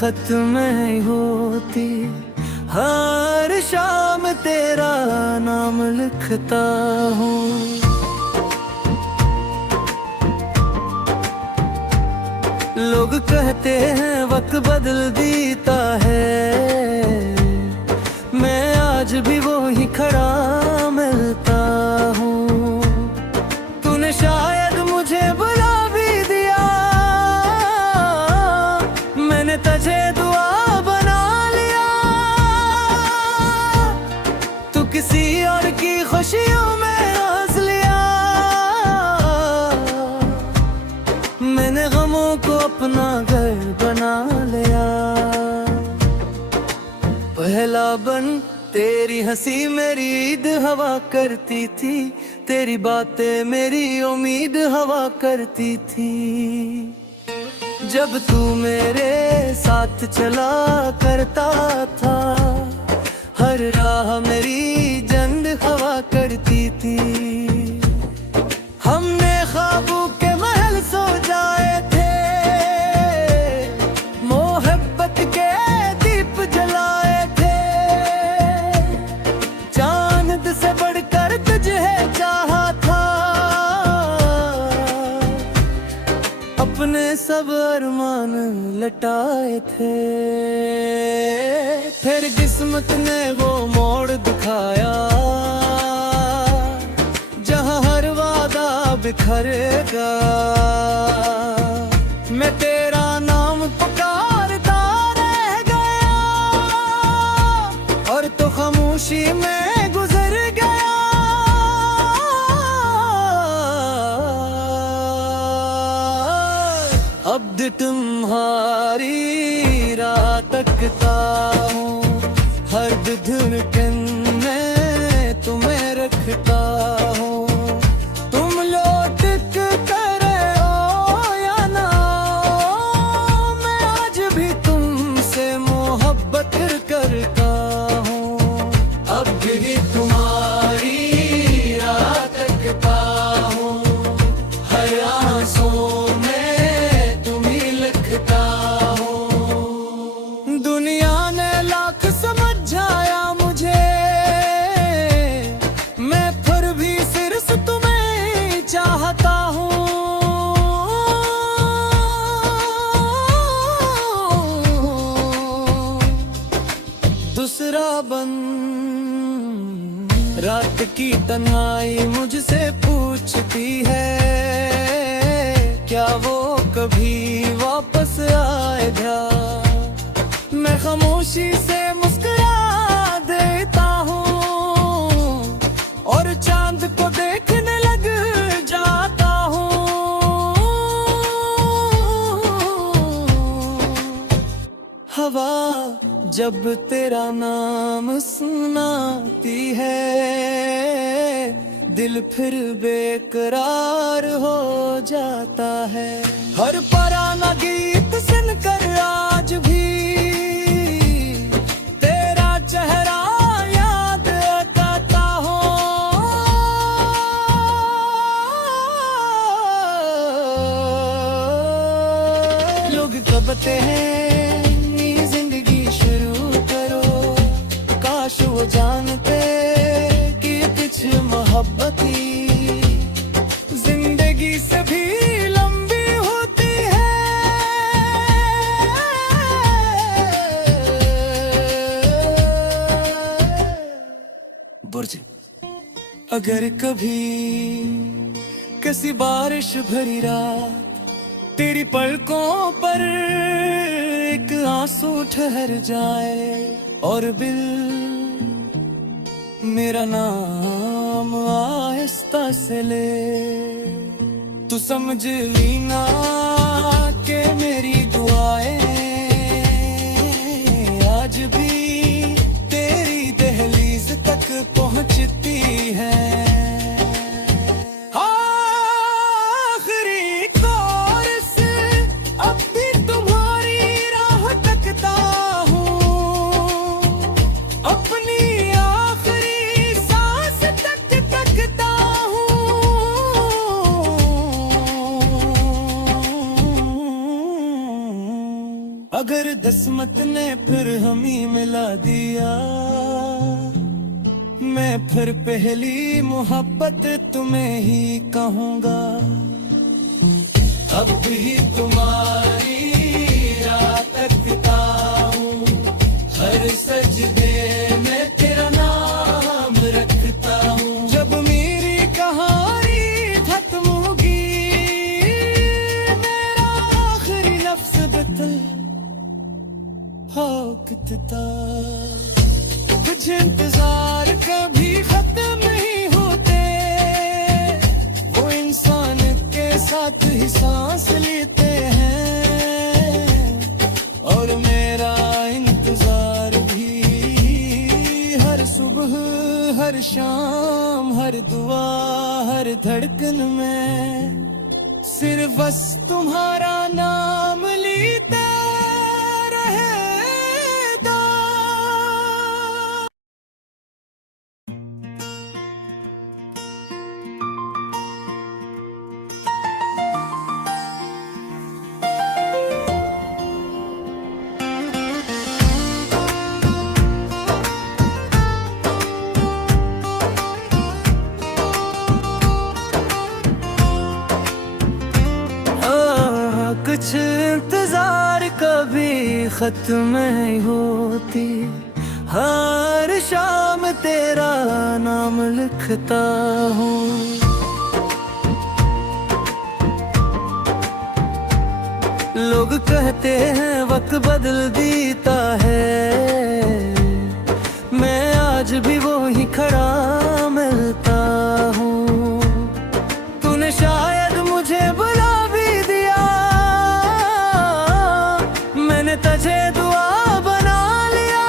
खत में होती, हर शाम तेरा नाम लिखता हूँ। लोग कहते हैं वक्त बदल देता है, मैं आज भी वो ही खड़ा मिलता हूँ। तूने शायद मुझे बुला भी दिया, मैंने तुझे दुआ बना लिया। तू किसी और की खुशियों में हंस लिया, मैंने गमों को अपना घर बना लिया। पहला बन तेरी हंसी मेरी ईद हवा करती थी, तेरी बातें मेरी उम्मीद हवा करती थी। जब तू मेरे साथ चला करता था, हर राह मेरी जंग हवा करती थी। हमने ख्वाबों के महल सो जाए थे, मोहब्बत के दीप जलाए थे। चांद से बढ़कर तुझे चाहा था, अपने सब अरमान लटाए थे। फिर किस्मत ने वो मोड़ दिखाया, जहाँ हर वादा बिखरेगा। मैं तेरा नाम पुकारता रह गया, और तो खामोशी में गुजर गया। अब तुम्हारी राह तकता हूँ, हर धड़कन में तुम्हें रखता हूँ। तुम लौट कर आओ या ना आओ, मैं आज भी तुमसे मोहब्बत करता हूँ। अब भी तुम्हारी राह तकता हूँ, हर आंसू में तुम्हें लिखता हूँ। दुनिया ने लाख समझाया मुझे, मैं फिर भी सिर्फ तुम्हें चाहता हूँ। दूसरा बन रात की तन्हाई मुझसे पूछती है, क्या वो कभी वापस आएगा। मैं खामोशी से मुस्कुरा देता हूँ, और चांद को देखने लग जाता हूँ। हवा जब तेरा नाम सुनाती है, दिल फिर बेकरार हो जाता है। हर पुराना गीत सुनकर आज भी तेरा चेहरा याद आता हो। लोग कहते हैं नई जिंदगी शुरू करो, काश वो जानते कि कुछ मोहब्बती जिंदगी से भी लंबी होती है। बुर्ज अगर कभी किसी बारिश भरी रात तेरी पलकों पर एक आंसू ठहर जाए, और बिल मेरा नाम आहिस्ता से ले, तू समझ लीना के मेरी दुआएं आज भी तेरी दहलीज तक पहुंचती हैं। आखिरी दौर से अब भी तुम्हारी राह तकता हूँ, अपनी आखिरी सांस तक तकता हूँ। किस्मत ने फिर हम ही मिला दिया। मैं फिर पहली मोहब्बत तुम्हें ही कहूँगा। अब भी तुम्हारी राह तकता हूँ, हर सजदे में तेरा नाम रखता हूँ। जब मेरी कहानी खत्म होगी, मेरा आखिरी लफ्ज़ बदल होकता। कुछ इंतजार कभी खत्म नहीं होते, वो इंसान के साथ ही सांस लेते हैं। और मेरा इंतजार भी हर सुबह, हर शाम, हर दुआ, हर धड़कन में सिर्फ बस तुम्हारा नाम लेता रहेगा। कुछ इंतजार कभी खत्म नहीं होती, हर शाम तेरा नाम लिखता हूँ। लोग कहते हैं वक्त बदल देता है, मैं आज भी वो ही खड़ा मिलता हूँ। तूने शायद मुझे बुला भी दिया, मैंने तुझे दुआ बना लिया।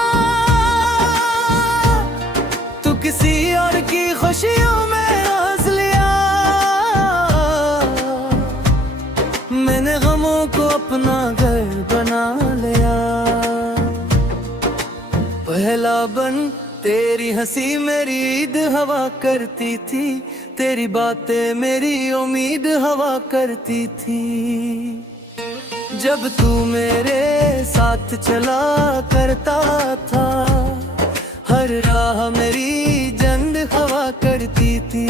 तू किसी और की खुशियों में हंस लिया, मैंने गमों को अपना घर बना लिया। पहला बन तेरी हंसी मेरी ईद हवा करती थी, तेरी बातें मेरी उम्मीद हवा करती थी। जब तू मेरे साथ चला करता था, हर राह मेरी जंग हवा करती थी।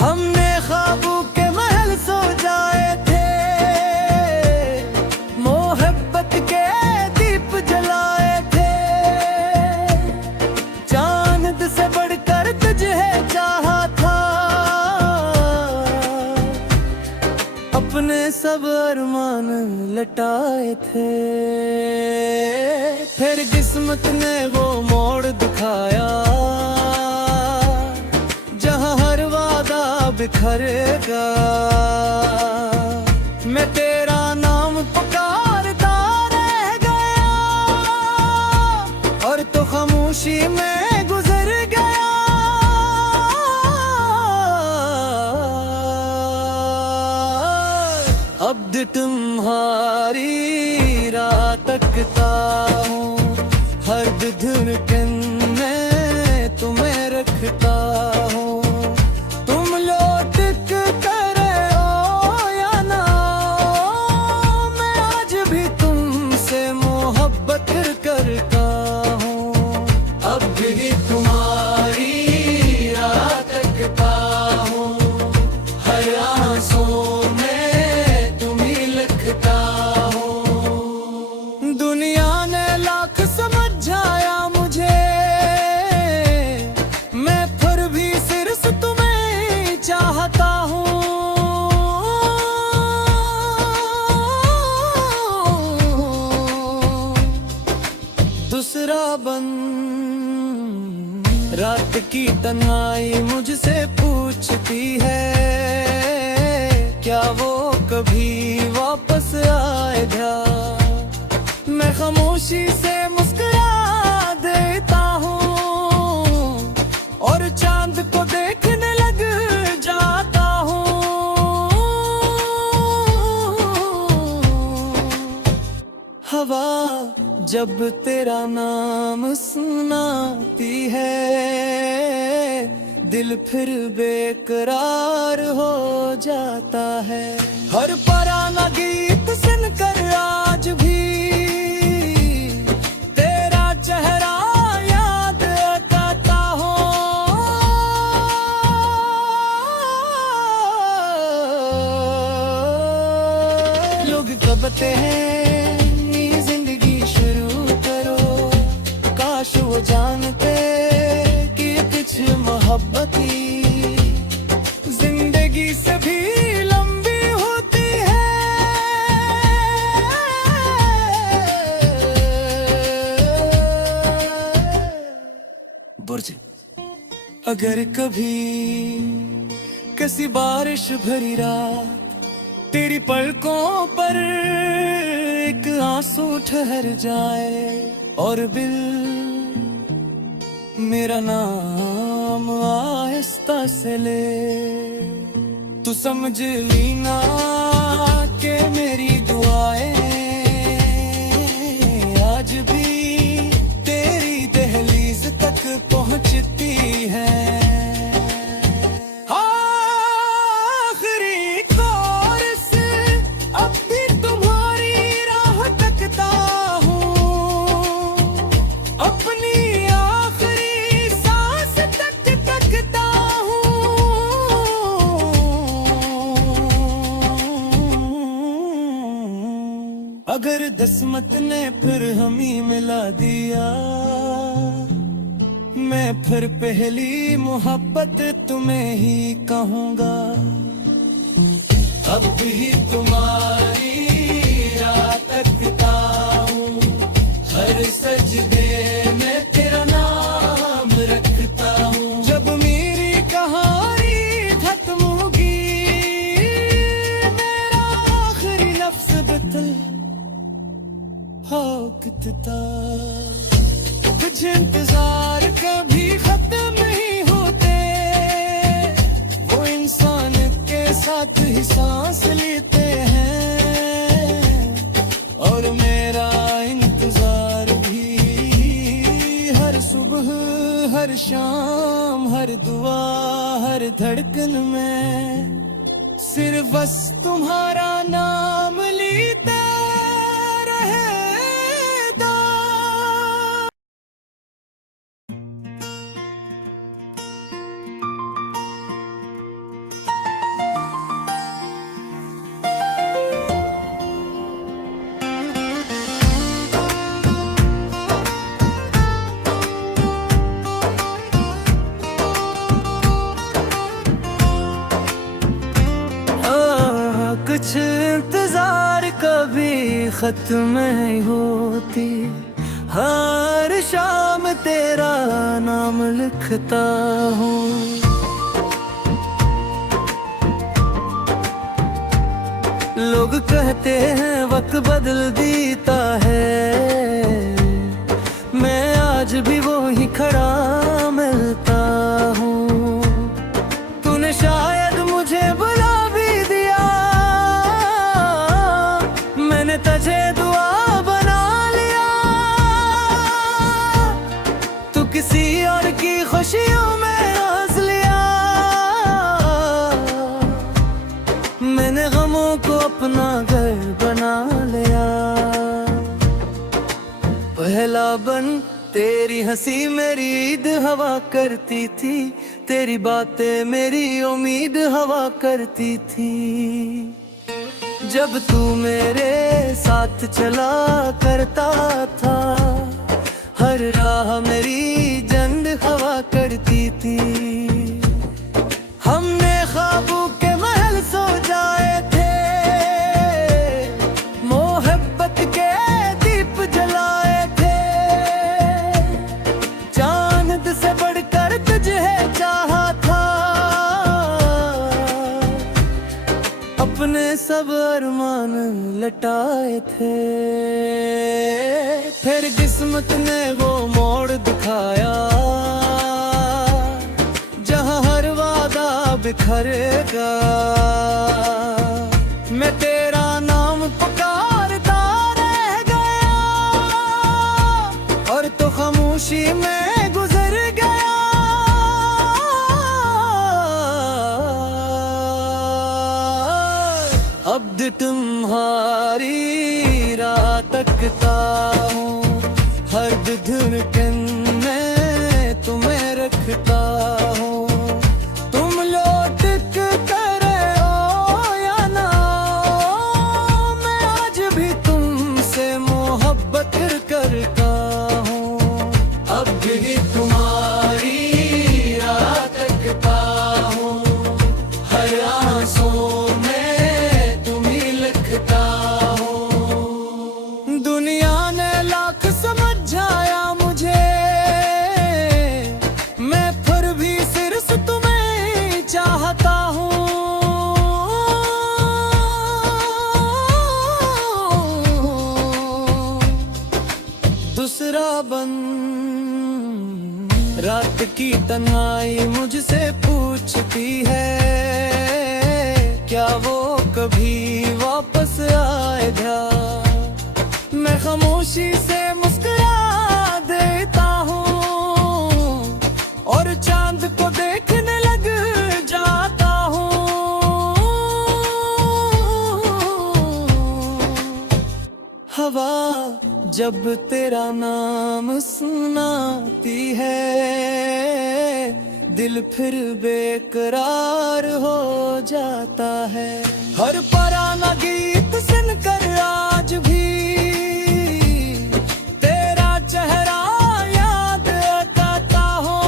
हमने ख्वाबों के महल सो जाए थे, मोहब्बत के दीप जलाए थे। चांद से बढ़कर तुझे चाहा था, अपने सब अरमान लटाए थे। फिर किस्मत ने वो मोड़ दिखाया, जहां हर वादा बिखरेगा। मैं तेरा नाम पुकारता रह गया, और तो खामोशी में गुजर गया। अब तुम्हारी राह तकता हूँ, हर धड़कन में तुम्हें रखता हूँ। तुम लौट कर आओ या ना आओ, मैं आज भी तुमसे मोहब्बत करता हूँ। अब भी तुम्हारी राह तकता हूँ, हर आंसू में दुनिया ने लाख समझाया मुझे, मैं फिर भी सिर्फ तुम्हें चाहता हूँ। दूसरा बन रात की तन्हाई मुझसे पूछती है, क्या वो कभी वापस आएगा। मैं खामोशी से मुस्कुरा देता हूँ, और चांद को देखने लग जाता हूँ। हवा जब तेरा नाम सुनाती है, दिल फिर बेकरार हो जाता है। हर पराना गीत सुनकर आज आज भी तेरा चेहरा याद आता हो। लोग कहते हैं ये जिंदगी शुरू करो, काश वो जानते कि कुछ मोहब्बत ही जिंदगी से भी लंबी होती है। बुर्ज अगर कभी किसी बारिश भरी रात तेरी पलकों पर एक आंसू ठहर जाए और बिल मेरा नाम आहिस्ता से ले, तू समझ लीना कि मेरी दुआएं आज भी तेरी दहलीज तक पहुंचती हैं। अगर किस्मत ने फिर हम ही मिला दिया, मैं फिर पहली मोहब्बत तुम्हें ही कहूँगा। अब भी तुम्हारी राह तकता हूँ, हर सजदे में तेरा नाम रखता हूँ। जब मेरी कहानी खत्म होगी, मेरा आखिरी लफ्ज़ बदल होकता, कुछ इंतजार कभी खत्म नहीं होते, वो इंसान के साथ ही सांस लेते हैं। और मेरा इंतजार भी हर सुबह हर शाम हर दुआ हर धड़कन में सिर्फ बस तुम्हारा नाम लेता कुछ इंतजार कभी खत्म नहीं होती, हर शाम तेरा नाम लिखता हूँ। लोग कहते हैं वक्त बदल देता है, मैं आज भी वो ही खड़ा मिलता हूँ। तूने शायद मुझे बुला भी दिया, मैंने तुझे दुआ बना लिया। तू किसी और की खुशियों में हंस लिया, मैंने गमों को अपना घर बना लिया। पहला बन तेरी हंसी मेरी ईद हवा करती थी, तेरी बातें मेरी उम्मीद हवा करती थी। जब तू मेरे साथ चला करता था, हर राह मेरी जंद हवा करती थी। हमने ख्वाबों के महल सो जाए थे, मोहब्बत के दीप जलाए थे। चांद से बढ़कर तुझे चाहा था, अपने सब अरमान लटाए थे। फिर किस्मत ने वो मोड़ दिखाया, जहाँ हर वादा बिखरेगा। मैं तेरा नाम पुकारता रह गया, और तो खामोशी में गुजर गया। अब तुम्हारी रात भी तुम्हारी राह तकता हूँ, हर आंसू में तुम्हीं लिखता हूँ। दुनिया ने लाख समझाया मुझे, मैं फिर भी सिर्फ तुम्हें चाहता हूँ। दूसरा बन रात की तन्हाई मुझसे पूछती है, क्या वो कभी वापस आएगा। मैं खामोशी से मुस्कुरा देता हूँ और चांद को देखने लग जाता हूँ। हवा जब तेरा नाम सुनाती है, दिल फिर बेकरार हो जाता है। हर पुराना गीत सुनकर आज भी तेरा चेहरा याद आता हो।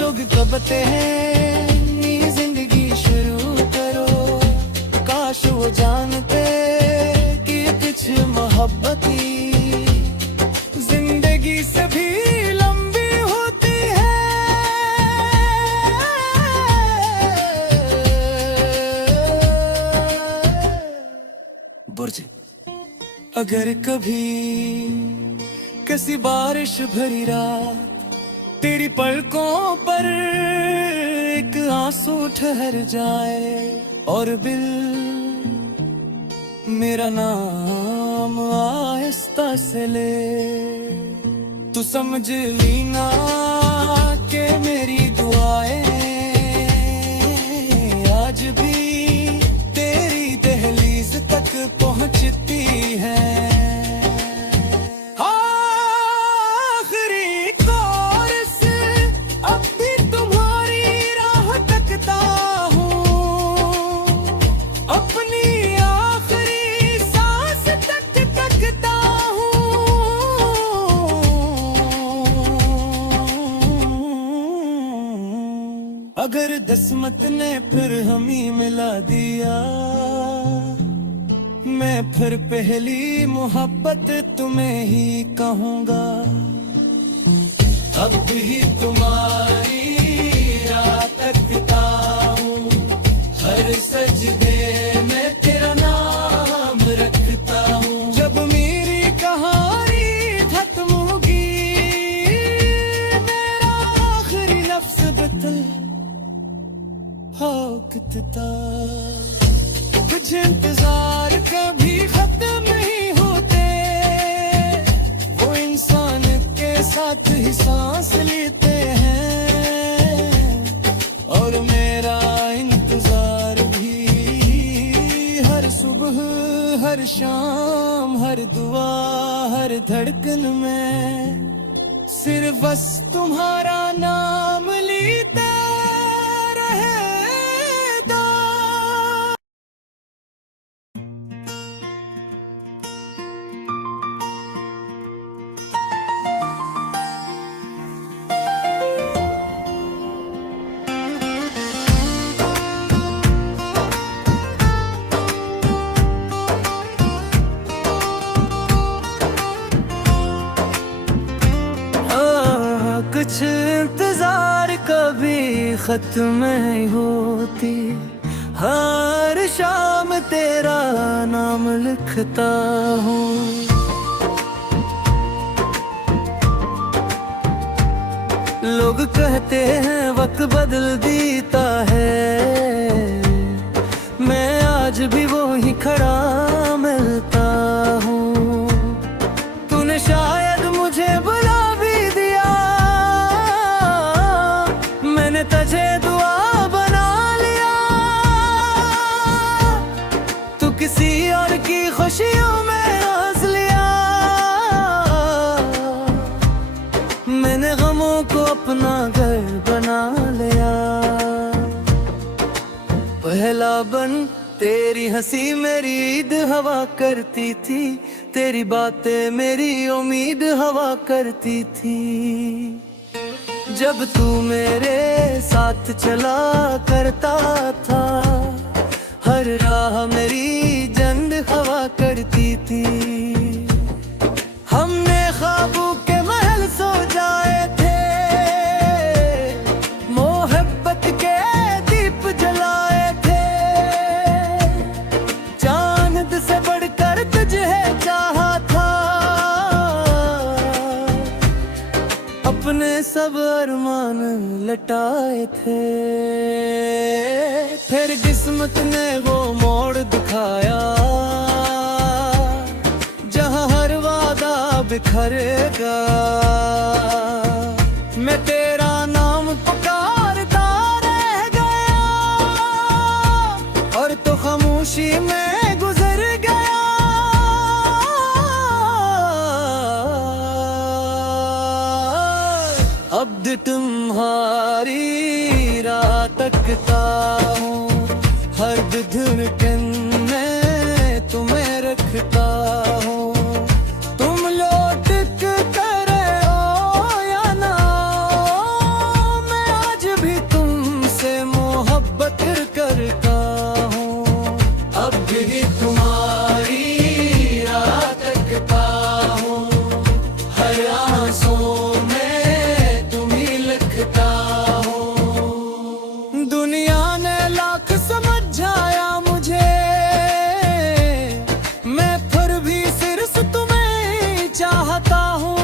लोग कहते हैं वो जानते कि कुछ मोहब्बती जिंदगी से भी लंबी होती है। बुर्ज अगर कभी किसी बारिश भरी रात तेरी पलकों पर एक आंसू ठहर जाए और बिल मेरा नाम आहिस्ता से ले, तू समझ लीना के मेरी दुआएं आज भी तेरी दहलीज तक पहुंचती हैं। आखिरी कोरस अब भी तुम्हारी राह तकता हूँ, अपनी अगर किस्मत ने फिर हम ही मिला दिया, मैं फिर पहली मोहब्बत तुम्हें ही कहूँगा। अब भी तुम्हारी राह तकता हूँ, हर सजदे में तेरा नाम रखता हूँ। जब मेरी कहानी खत्म होगी, मेरा आखिरी लफ्ज़ बदल होता, कुछ इंतजार कभी खत्म नहीं होते, वो इंसान के साथ ही सांस लेते हैं। और मेरा इंतजार भी हर सुबह हर शाम हर दुआ हर धड़कन में सिर्फ बस तुम्हारा नाम लेता कुछ इंतजार कभी खत्म नहीं होती, हर शाम तेरा नाम लिखता हूँ। लोग कहते हैं वक्त बदल देता है, मैं आज भी वो ही खड़ा मिलता हूँ। तूने शायद मुझे बुला भी दिया, मैंने तुझे दुआ बना लिया। तू किसी और की खुशियों में हंस लिया, मैंने गमों को अपना घर बना लिया। पहला बन तेरी हंसी मेरी ईद हवा करती थी, तेरी बातें मेरी उम्मीद हवा करती थी। जब तू मेरे साथ चला करता था, हर राह मेरी जंद हवा करती थी। हमने ख्वाबों के महल सो जाए थे, मोहब्बत के दीप जलाए थे। चांद से बढ़कर तुझे चाहा था, अपने सब अरमान लटाए थे। फिर किस्मत ने वो मोड़ दिखाया, जहां हर वादा बिखरेगा। मैं तेरा नाम पुकारता रह गया, और तो खामोशी में गुजर गया। अब तुम्हारी राह तकता हूँ, हर धड़कन में तुम्हें रखता हूँ। तुम लौट कर आओ या ना, मैं आज भी तुमसे मोहब्बत करता हूँ। अब भी तुम्हारी राह तकता हूँ, हर आंसू में तुम्हें लिखता हूँ। दुनिया ने लाख समझाया मुझे, मैं फिर भी सिर्फ तुम्हें चाहता हूँ।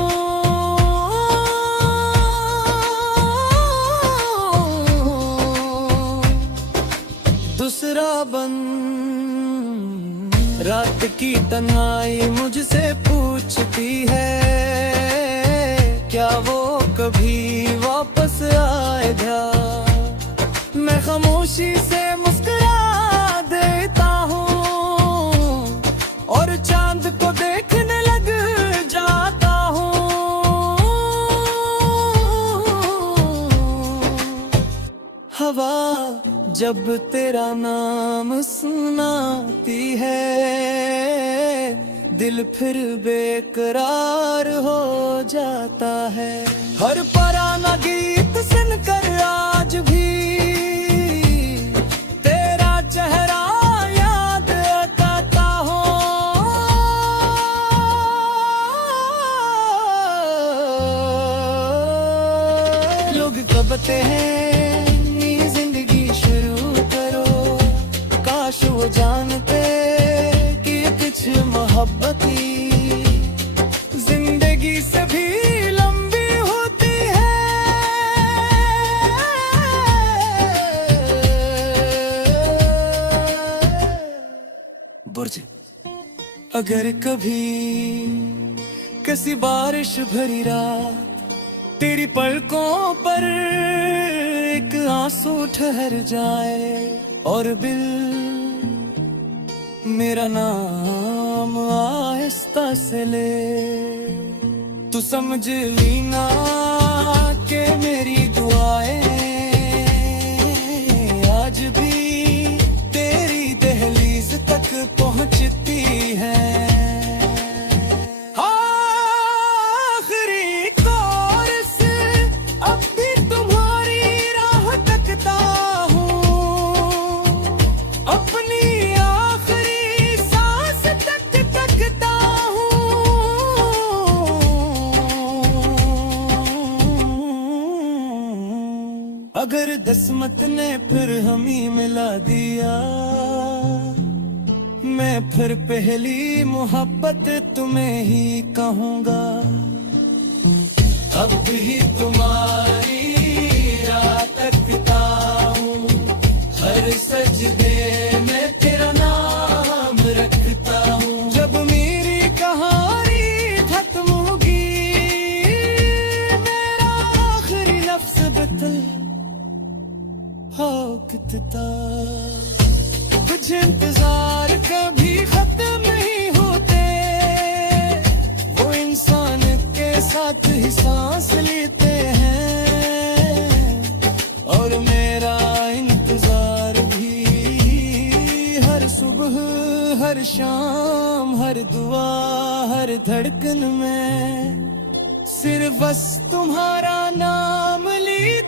दूसरा बन रात की तन्हाई मुझसे पूछती है, क्या वो कभी वापस आएगा। मैं खामोशी से मुस्कुरा देता हूँ, और चांद को देखने लग जाता हूँ। हवा जब तेरा नाम सुनाती है, दिल फिर बेकरार हो जाता है। हर पुराना गीत सुनकर आज भी तेरा चेहरा याद आता हो। लोग कहते हैं नई जिंदगी शुरू करो, काश वो जानते कि कुछ मोहब्बती जिंदगी से भी लंबी होती है। बुर्ज अगर कभी किसी बारिश भरी रात तेरी पलकों पर एक आंसू ठहर जाए, और बिल मेरा नाम आहिस्ता से ले, तू समझ लीना कि मेरी दुआएं आज भी तेरी दहलीज तक पहुंचती हैं। आखिरी कोरस अब भी तुम्हारी राह तकता हूँ, अपनी आखिरी सांस तक तकता हूँ। अगर किस्मत ने फिर हम ही मिला दिया, मैं फिर पहली मोहब्बत तुम्हें ही कहूँगा। अब भी तुम्हारी राह तकता हूँ, हर सजदे में तेरा नाम रखता हूँ। जब मेरी कहानी खत्म होगी, मेरा आखिरी लफ्ज बदल हो कितना। कुछ इंतजार कभी खत्म नहीं होते, वो इंसान के साथ ही सांस लेते हैं, और मेरा इंतजार भी हर सुबह हर शाम हर दुआ हर धड़कन में सिर्फ बस तुम्हारा नाम ली